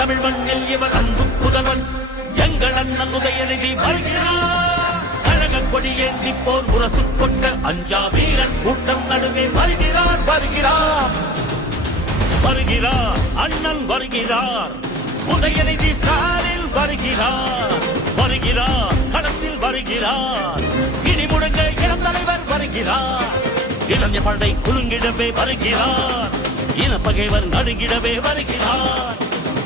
தமிழ் மண்ணில் இவர் அன்பு புதவன் எங்கள் அண்ணன் உதயநிதி வருகிறார். கழக கொடி ஏந்தி போர் முரசு கொண்ட அஞ்சா வீரன் கூட்டம் நடுவே வருகிறார் வருகிறார். வருகிறார் அண்ணன் வருகிறார். உதயநிதி ஸ்டாலின் வருகிறார். வருகிறார் களத்தில் வருகிறார். இனி முடங்க இளம் தலைவர் வருகிறார். இளைஞ படை குலுங்கிடவே வருகிறார். இன பகைவர் நடுங்கிடவே வருகிறார்.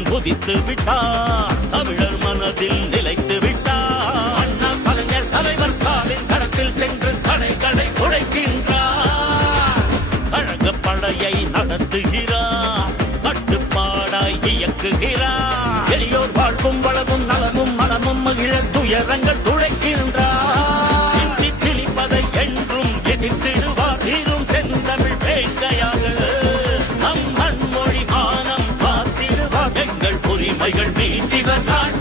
சூரியன் உதித்து விட்டார் தமிழர் மனதில் நிலைத்து விட்டார் அண்ணா கலைஞர் தலைவர் ஸ்டாலின் கடத்தில் சென்று தடைகளை உடைக்கின்றார் அழக படையை நடத்துகிறார். கட்டுப்பாடாய் இயக்குகிறார். எளியோர் வாழ்வும் வளமும் நலமும் மனமும் மகிழ துயரங்கள் சுமைகள் மீண்டிவர் நான்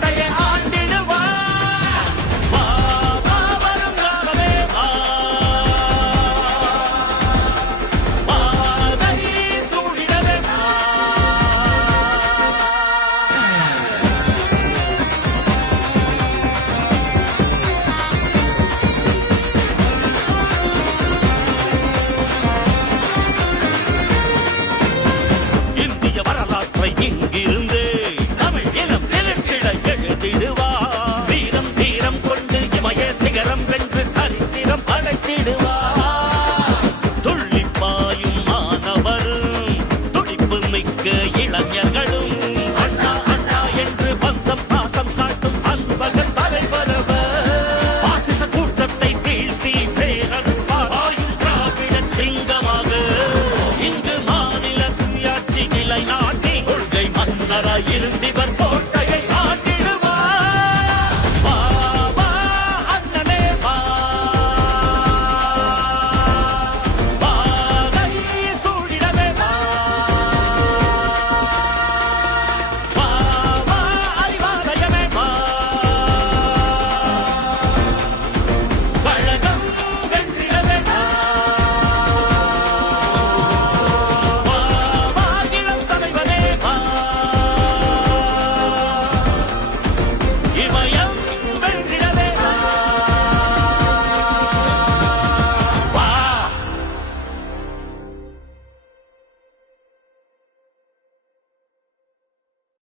வீரராய் இருந்திவர் போட்ட